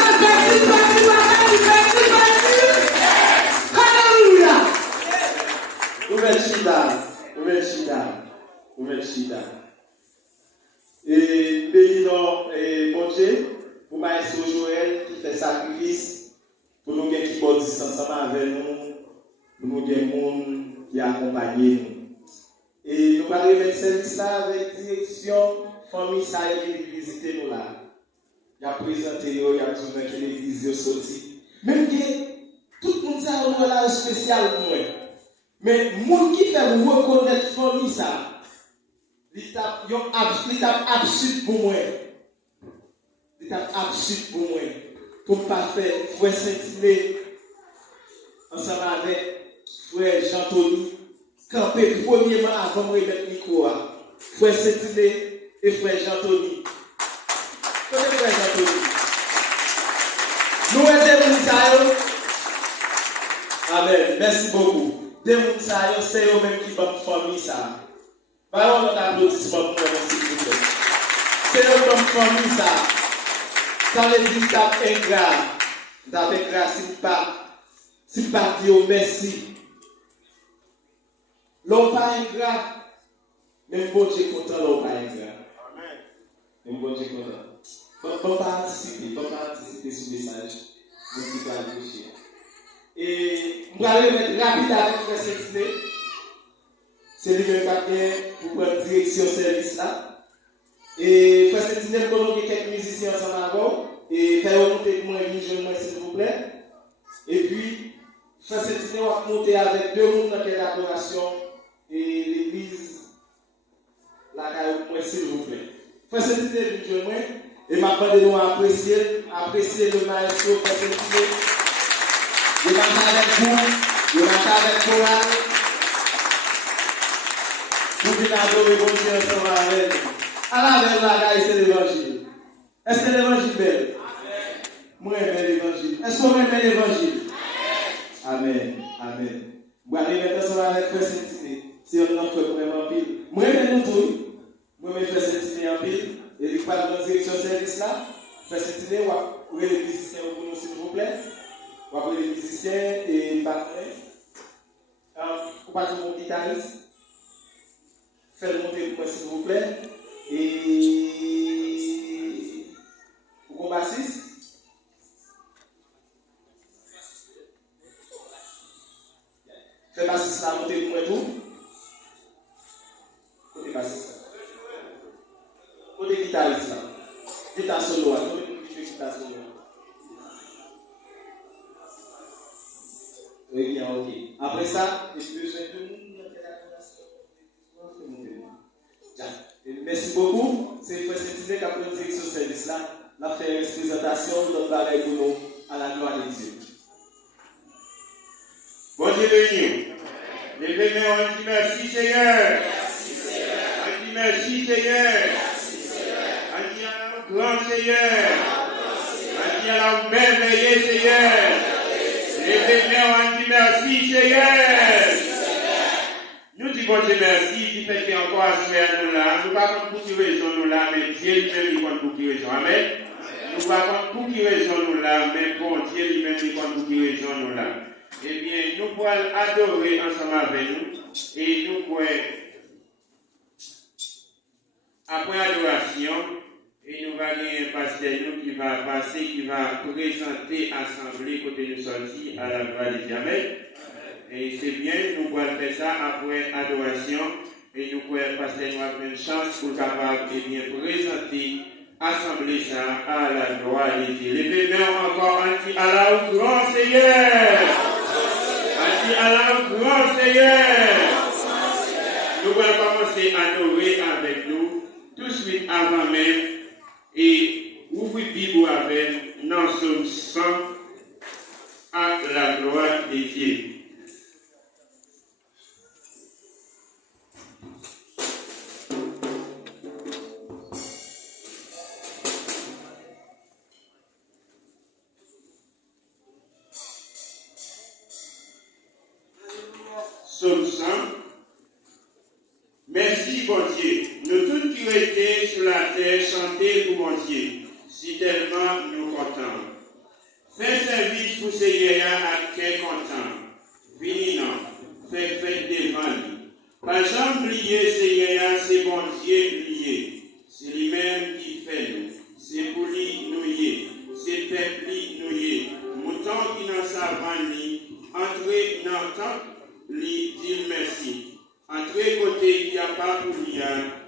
Ouverchida. Et bénissons et bon Dieu pour Maestro Joël qui fait sacrifice pour nous qui bâtissent ensemble avec nous des monde qui accompagnent nous. Et nous allons mettre service là avec direction famille Sahel qui visiter nous là. Il a présenté, il a dit que l'église est sortie. Même que tout le monde a là spécial pour moi. Mais les gens qui fait reconnaître la famille ça, c'est absurde pour moi. C'est absurde pour moi. Pour ne pas faire frère Saint-Hilé ensemble avec frère Jean-Tony, camper premièrement avant de mettre le micro. Frère Saint-Hilé et frère Jean-Tony. Frère Jean-Tony. Nous aidons Amen. Merci beaucoup. Des gens c'est eux-mêmes qui vont famille ça. Parlons notre applaudissement pour nous, s'il vous plaît. C'est eux comme famille ça. Quand les gens tapent ingrat, si pas dire merci. L'homme pas ingrat, même bon Dieu content, l'homme pas ingrat. Amen. Même bon Dieu content. On va pas anticiper sur le message. On va réfléchir. Et on va aller mettre rapide avec le Saint-Hilé. C'est lui-même qui pour prendre direction service là. Et Frère Saint-Hilé, nous avons quelques musiciens ensemble avant. Et faire remonter pour moi s'il vous plaît. Et puis, Frère Saint-Hilé va monter avec deux mondes dans quelle adoration. Et l'église, la caille pour moi s'il vous plaît. Frère Saint-Hilé, je moi. Et ma bande de nous apprécier le maestro Frère Saint-Hilé. Je vais avec vous, je vais avec Coral. Pour venir adorer bon Dieu ensemble avec nous. À la belle bagaille, c'est l'évangile. Est-ce que l'évangile est belle? Moi, j'aime l'évangile. Est-ce qu'on aime l'évangile? Amen. Amen. Vous allez mettre ensemble avec Frère Saint-Hilé. Si on en fait vraiment pile. Moi, j'aime nous tous. Moi, je fais Saint-Hilé en pile. Et il parle dans la direction service là. Frère Saint-Hilé, vous avez les musiciens pour nous, s'il vous plaît. Vous avez les musiciens et partenaires. Vous parlez de mon guitariste. Faites monter pour moi, s'il vous plaît. Et vous bassiste. Faites bassiste là, monter pour moi tout. Côté bassiste. Côté guitariste là. Guitare solo là. Côté guitare solo. Oui, bien, ok. Après ça, j'ai besoin de nous. Merci beaucoup. C'est Frère Saint-Hilé qui a pris une direction de service là. La fait une présentation de notre pour nous à la gloire de Dieu. Bon Dieu béni. Levez-moi, on dit merci Seigneur. On dit merci Seigneur. On dit à la grand Seigneur. On dit à la merveilleuse Seigneur. Levez-moi, on dit merci Seigneur. Nous disons Dieu merci, qui fait qu'il y a encore à se faire nous là. Nous ne pas pour qui raison nous là, mais Dieu lui-même il compte pour qui raison. Amen. Nous ne pas pour qui raison nous là, mais bon Dieu lui-même il compte pour qui raison nous là. Eh bien, nous pouvons adorer ensemble avec nous et nous pouvons, après adoration, et nous allons gagner un pasteur nous qui va passer, qui va présenter l'assemblée côté nous sortis à la gloire de Dieu. Amen. Et c'est bien, nous pouvons faire ça après adoration. Et nous pouvons passer une chance pour capable de bien présenter l'Assemblée ça à la gloire de Dieu. Levez les mains encore, on dit à la grand Seigneur. On dit à la grand Seigneur. Nous allons commencer à adorer avec nous, tout de suite avant même, et ouvrir Bible avec dans Psaume 100 à la gloire de Dieu. Psaume 100. Merci, bon Dieu. Nous tous qui étions sur la terre, chanter pour mon Dieu. Si tellement nous comptons. Fais service pour Seigneur à quel content. Vini non. Fais fête devant lui. Pas jamais oublier Seigneur, c'est bon Dieu lié. C'est lui-même qui fait nous. C'est pour lui nous y. C'est peuple nous y. Mouton qui n'en savent ni. Entrez dans le temps, lui dire merci. Entrez côté, il n'y a pas pour lui,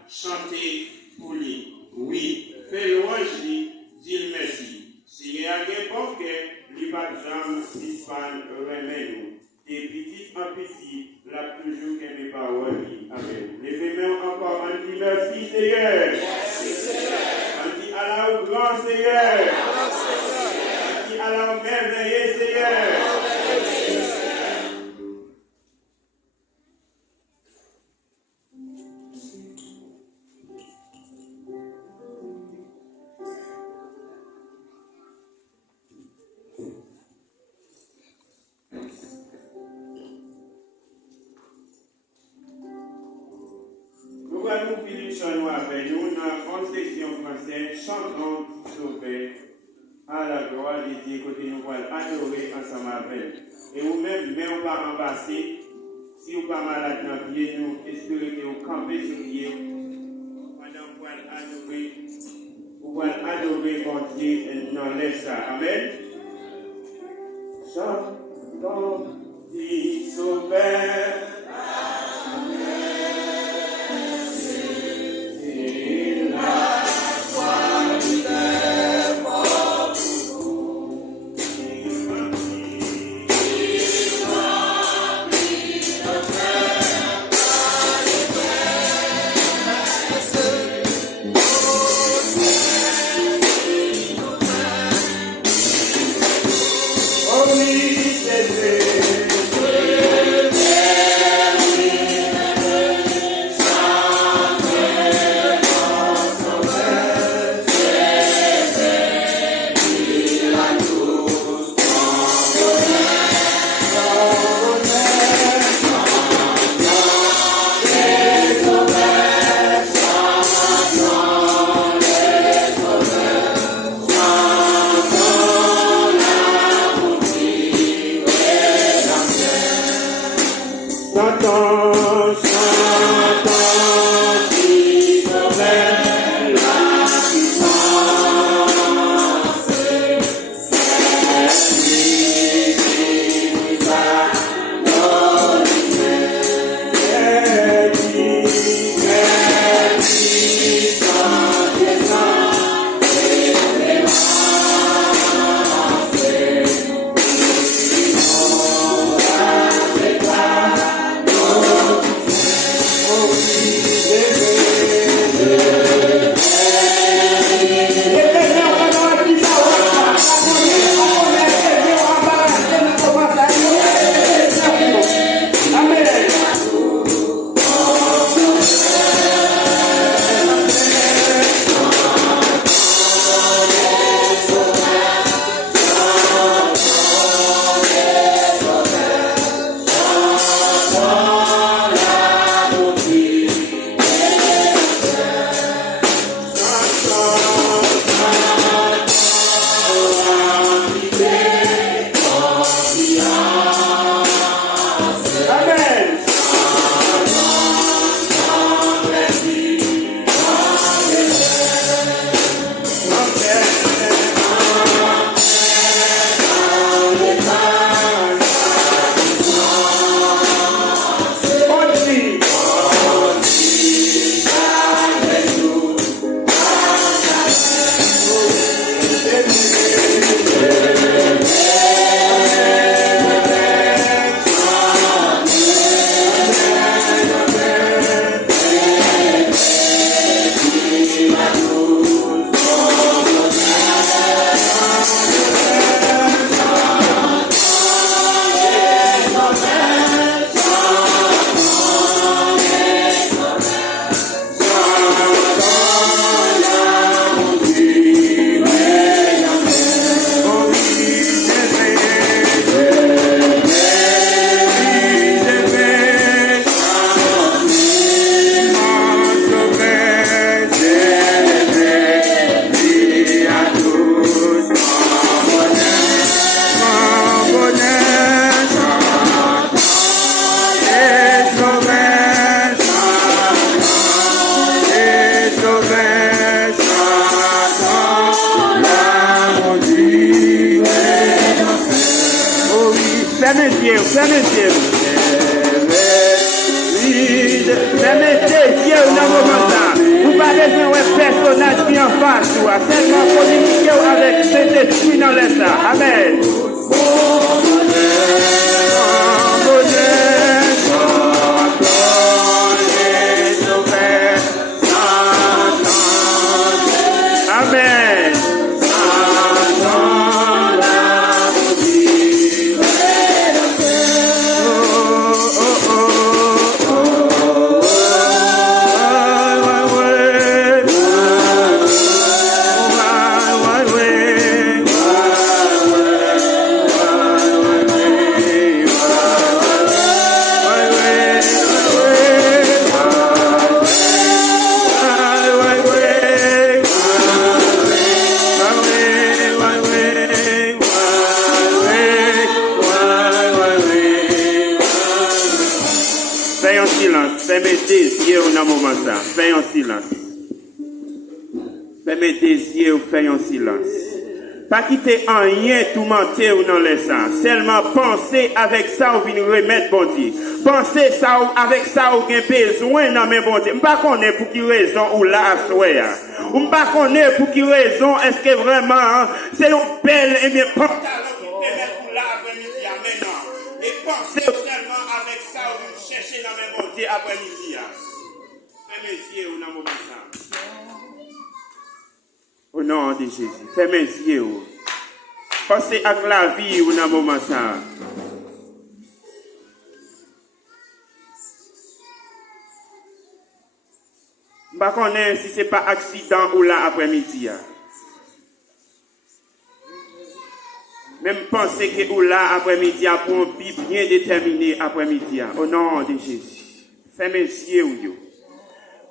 chanter pour lui. Oui, fais louange lui, dire merci. S'il y a un bon cœur, lui pas jamais s'ispan remet nous. Et petit en petit, là toujours qu'elle n'est pas oui. Amen. Levez-moi encore, on dit merci Seigneur. Merci Seigneur. On dit à la grand Seigneur. On dit à la merveilleux Seigneur. Nous finissons avec nous dans la section française, chantons sauver à la gloire de Dieu, côté nous allons adorer ensemble avec. Et vous-même, mais on va embrasser, si vous pas malade dans le pied, nous espérons que vous campez sur le pied. Pendant vous allez adorer mon Dieu dans l'air ça. Amen. Chantons, dit sauveur. Oh oui, c'est vrai. yeux, fermez les yeux. Fermez les yeux dans le moment là. Vous n'avez pas besoin d'un personnage qui en face, seulement communiquer avec cet esprit dans l'État. Amen. Amen. Fermez tes yeux dans moment ça. Fais un silence. Fermez tes yeux, fais un silence. Pas quitter en rien tout mentir ou dans les sens. Seulement penser avec ça ou venir remettre bon Dieu. Pensez ça ou avec ça ou bien besoin dans mes bon Dieu. Je ne sais pas pour qui raison ou là à souhait. Je ne sais pas pour qui raison est-ce que vraiment c'est une belle et bien pantalon qui peut mettre pour là après-midi maintenant. Et pensez seulement avec ça ou chercher dans mes bon Dieu après-midi. Fais mes yeux dans mon sang. Au nom de Jésus, fais mes yeux. Pensez à la vie ou dans mon moment ça. Je ne sais pas si ce n'est pas accident ou là après-midi. Même penser que ou là après-midi pour un but bien déterminé après-midi. Au nom de Jésus, fais mes yeux.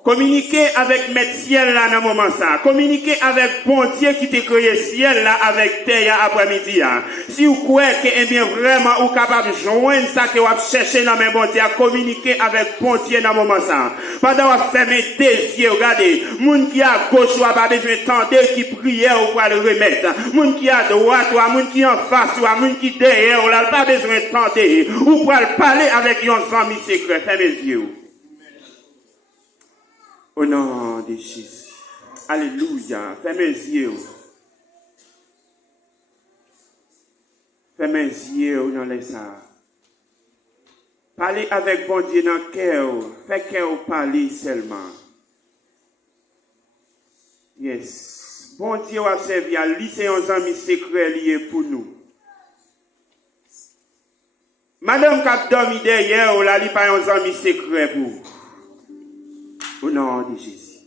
Communiquez avec Maître ciel là dans le moment ça. Communiquez avec bon Dieu qui t'a créé ciel là avec terre après-midi. Si vous croyez que eh bien vraiment vous capable de joindre ça que vous cherchez dans le bon Dieu, communiquez avec bon Dieu dans le moment ça. Pendant que vous fermez tes yeux, regardez, moun qui à gauche ou pas besoin d'entendre qui prière ou pas le remettre. Moun qui à droite ou moun qui en face ou moun qui derrière ou là pas besoin d'entendre ou pour parler avec un ami secret. Fermez les yeux. Au nom de Jésus. Alléluia. Fermez les yeux. Fermez les yeux dans les salles. Parlez avec bon Dieu dans le cœur. Faites cœur parler seulement. Yes. Bon Dieu a servi à lycée un ami secret lié pour nous. Madame qui a dormi derrière, ou la li pas un ami secret pour vous. Au nom de Jésus.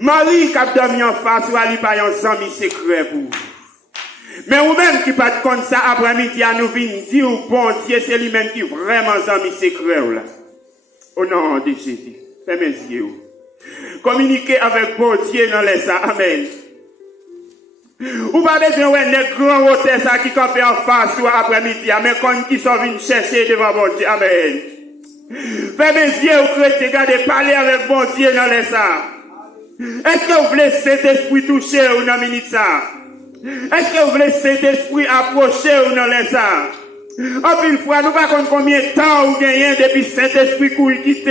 Marie qui a dormi en face, ou ali pas un ami secret pour vous. Mais vous-même qui pas comme ça après-midi, à nous venir dire, bon Dieu, c'est lui-même qui vraiment ami secret là. Au nom de Jésus. Fermez les yeux. Communiquez avec bon Dieu dans les ça. Amen. Ou pas besoin de grands hôtels ça qui campent en face ou après-midi, mais quand qui sont venus chercher devant bon Dieu. Amen. Fermez les yeux, chrétiens, regardez, parlez avec bon Dieu dans les ça. Est-ce que vous voulez cet esprit toucher ou dans minute ça? Est-ce que vous voulez cet esprit approcher ou dans les ça? En une fois, nous ne savons pas combien de temps vous gagnez depuis cet esprit qui quitte.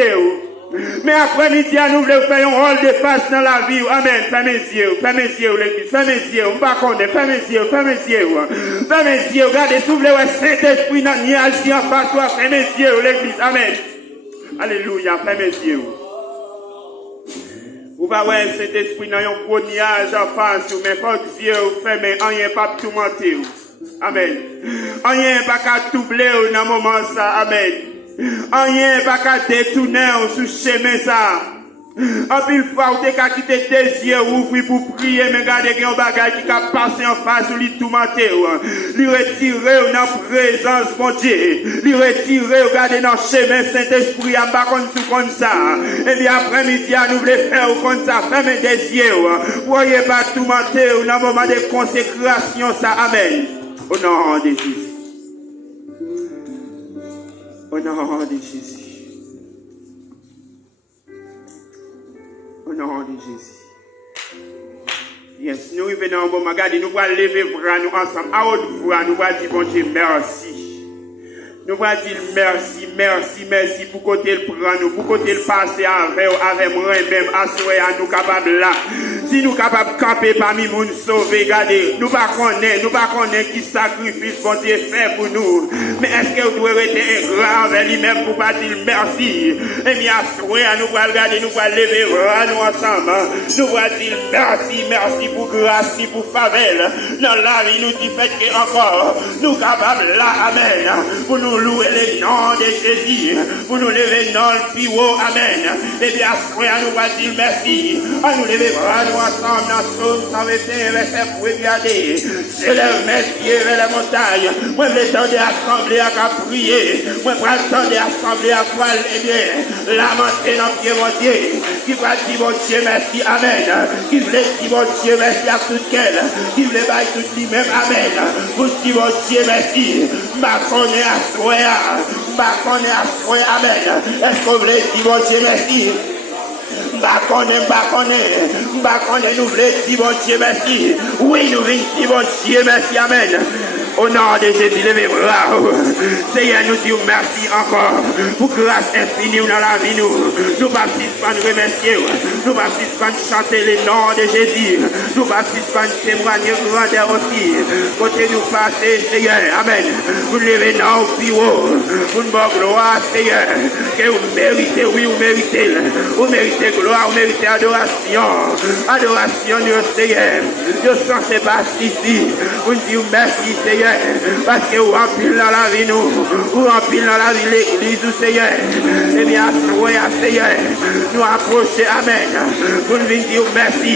Mais après-midi, nous voulons faire un rôle de face dans la vie. Amen. Fermez les yeux, l'église. Fermez les yeux, on ne va pas connaître. Fermez les yeux, fermez les yeux. Fermez les yeux, regardez, si vous voulez cet esprit dans le nuage qui en face, fermez les yeux, l'église. Amen. Alléluia, fermez les yeux. Vous va voir cet esprit dans un gros nuage en face, mais faut que Dieu ferme, rien pas tout mentir. Amen. Rien pas qu'à doubler dans le moment ça. Amen. Rien pas qu'à détourner sous chemin ça. En pile fois, vous avez quitté tes yeux, ouvrir pour prier, mais regardez qu'il y a un bagage qui a passé en face, lui tout mentir. Lui retirer dans la présence, mon Dieu. Lui retirer, regardez dans le chemin, Saint-Esprit, à pas comme ça. Et bien après-midi, nous voulons faire comme ça, fermez des yeux. Voyez pas tout mentir dans le moment de consécration, ça. Amen. Au nom de Jésus. Au nom de Jésus. Au nom de Jésus. Yes, nous venons au moment, regardez, nous allons lever bras nous ensemble. À haute voix, nous allons dire, bon Dieu, merci. nous voulons dire merci, merci, merci pour côté le prendre nous, pour côté le passer avec moi même, assurer à nous capables là. Si nous capables de camper parmi nous sauver, regardez, nous pas connaître qui sacrifice bon Dieu fait pour nous. Mais est-ce que vous devez être ingrat avec lui-même pour pas dire merci? Et bien, assurer à nous regarder, nous allons lever nous ensemble. Nous allons dire merci, merci pour grâce, pour faveur. Dans la vie, nous dit fait que encore, nous capables là, amen, pour nous louer le nom de Jésus, pour nous lever le nom le plus haut, amen. Et bien, assurer à nous dire merci, à nous lever nous ensemble dans Psaume 121, verset pour regarder. Je lève mes pieds vers les montagnes. Moi, je vais tendre assemblée à prier. Moi, je vais tendre assemblée à quoi, eh bien, lamenter dans pied, mon Dieu. Qui va dire, mon Dieu, merci, amen. Qui voulait dire, mon Dieu, merci à tout quel. Qui voulait bailler tout lui-même, amen. Pour dire, mon Dieu, merci. Ma connaît à soi, amen. Est-ce que vous voulez dire, mon Dieu, merci? M'bakone, nous voulons dire bon Dieu merci. Oui, nous voulons dire bon Dieu merci, amen. Au nom de Jésus, levez vos bras. Seigneur, nous disons merci encore pour grâce infinie dans la vie. Nous participons nous remercier. Nous participons chanter le nom de Jésus. Nous participons témoigner grandeur aussi. Côté nous passer, Seigneur, amen. Vous levez nos plus haut. Vous nous gloire, Seigneur. Que vous méritez, oui, vous méritez. Vous méritez gloire, vous méritez adoration. Adoration du Seigneur. Dieu sans c'est pas ici. Vous nous disons merci, Seigneur. Parce que vous remplissez dans la vie nous, vous remplissez dans la vie l'église du Seigneur. Et bien, Seigneur, nous approcher, amen. Vous nous dire merci.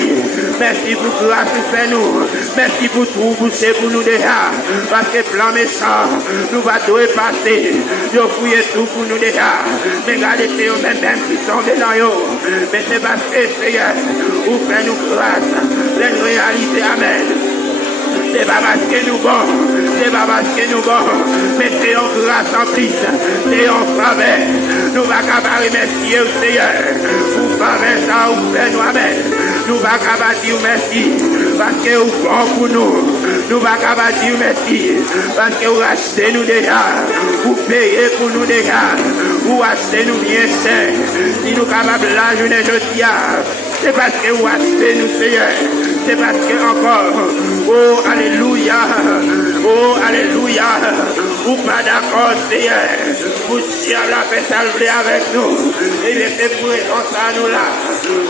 Merci pour grâce que fait nous. Merci pour tout, pour nous déjà. Parce que plan méchant, nous va tout passer. Vous fouillez tout pour nous déjà. Mais regardez, c'est eux-mêmes qui tombent dans eux. Mais c'est parce que, Seigneur, vous faites nous grâce. Les réalités, amen. C'est pas parce que nous bon, mais c'est en grâce en plus, c'est en faveur. Nous va capables remercier au Seigneur, pour faveur ça, vous faites nous, amen. Nous va capables dire merci, parce que vous bon pour nous. Nous va capables dire merci, parce que vous rachetez nous déjà, vous payez pour nous déjà, vous achetez nous bien cher. Si nous capables la journée de dia, c'est parce que vous achetez nous, Seigneur. C'est parce que encore, oh alléluia, vous pas d'accord, Seigneur, vous diable la fait salver avec nous, et bien c'est pour ça nous là,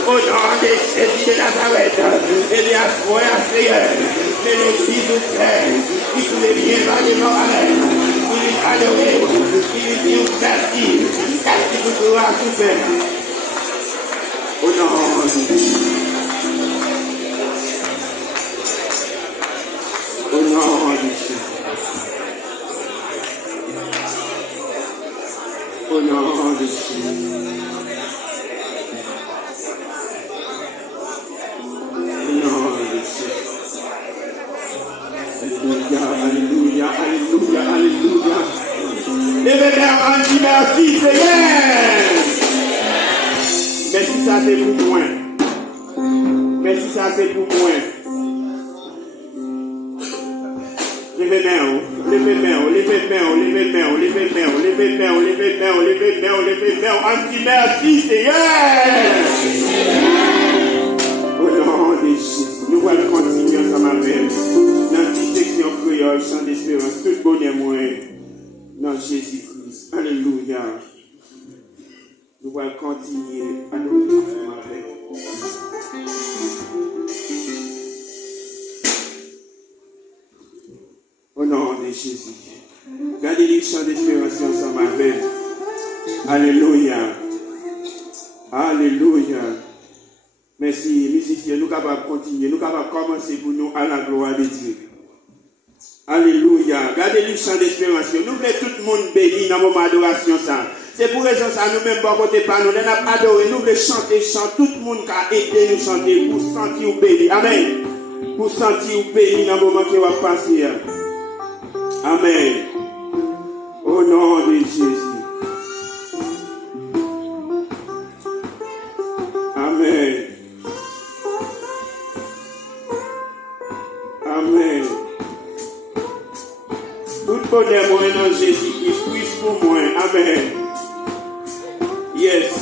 au nom de Jésus de Nazareth, et bien soyez Seigneur, que nous disons frères, qui vous les bien vaillamment avec, vous les adorez, qui vous disent merci pour tout à souffert, au nom de Jésus. Au nom de Jésus. Au nom de Jésus. Au nom de Jésus. Alléluia, alléluia, alléluia, alléluia. Levez-moi, on dit merci, Seigneur. Merci, ça c'est pour moi. Merci, ça c'est pour moi. Levez on dit merci Seigneur. Au nom de Jésus, nous allons continuer ensemble avec dans la petite section créole, chant d'espérance, tout bonheur moi dans Jésus-Christ. Alléluia. Nous allons continuer à nous ensemble avec. Au nom de Jésus. Gardez les chants d'espérance ensemble avec. Alléluia. Alléluia. Merci, musiciens. Nous sommes capables de continuer. Nous sommes capables de commencer pour nous à la gloire de Dieu. Alléluia. Gardez les chants d'espérance. Nous voulons tout le monde béni dans le moment d'adoration. C'est pour raison ça, nous-mêmes, bon côté par nous, nous avons adoré. Nous voulons chanter, tout le monde qui a aidé nous chanter pour sentir béni. Amen. Pour sentir béni dans le moment qui va passer. Amen. Au nom de Jésus. Amen. Amen. Tout bonheur, mon nom Jésus-Christ, puisse Amen. Yes.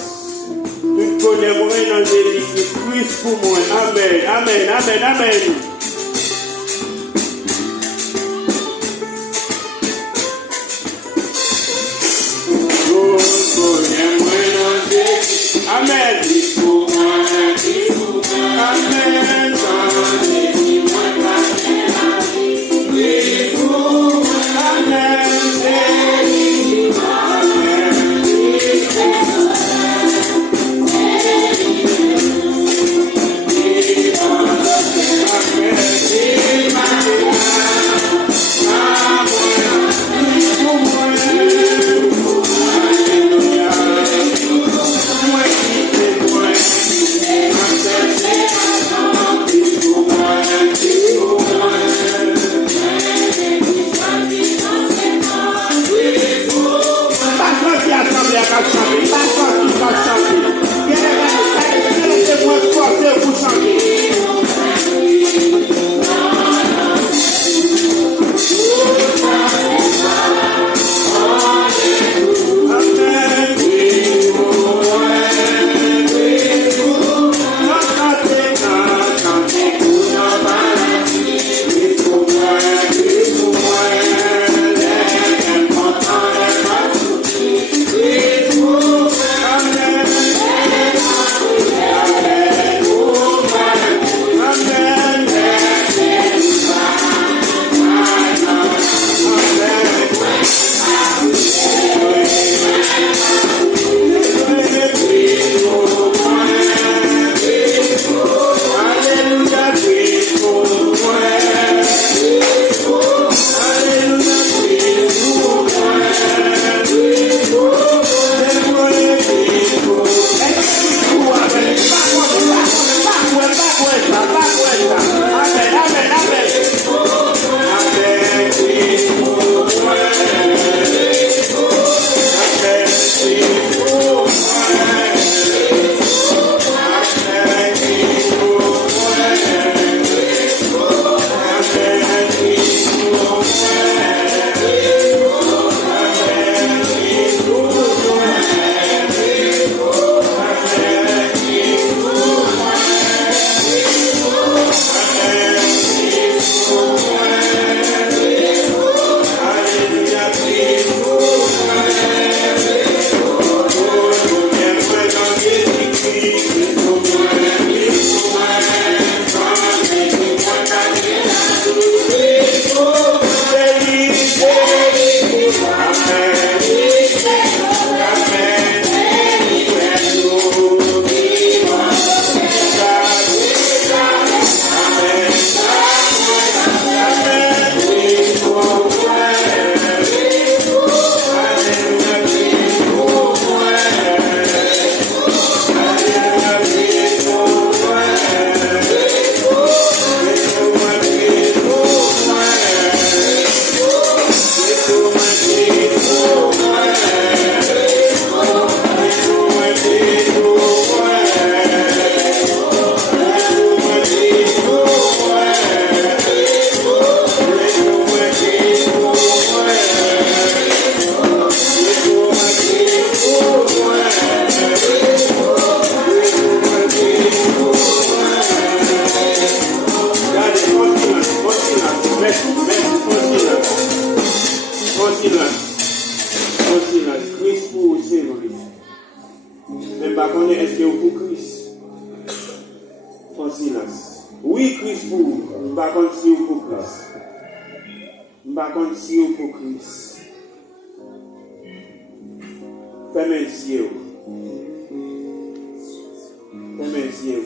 Tout connaît moi dans Jésus-Christ. Christ pour moi. Amen. Amen. Amen. Amen. Amen. Oui, Christ pour vous. Je ne vais pas si vous pour Christ. Je ne vais pas si vous pour Christ. Fais-moi un ciel. Fais-moi un ciel.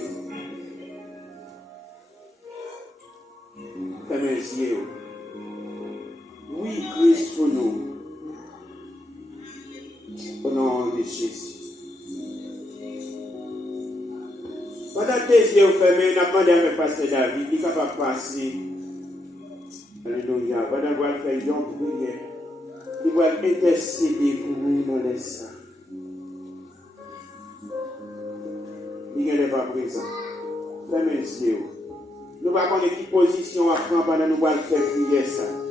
Fais-moi un ciel. Oui, Christ pour nous. Au nom de Jésus. Pendant tes yeux fermés, on a demandé à me passer David, il est capable de passer. Alléluia. Pendant qu'on va faire une prière, il va intercéder pour nous dans les saints. Il n'est pas présent. Fermez les yeux. Nous ne savons pas quelle position à prendre pendant que nous allons faire prier ça.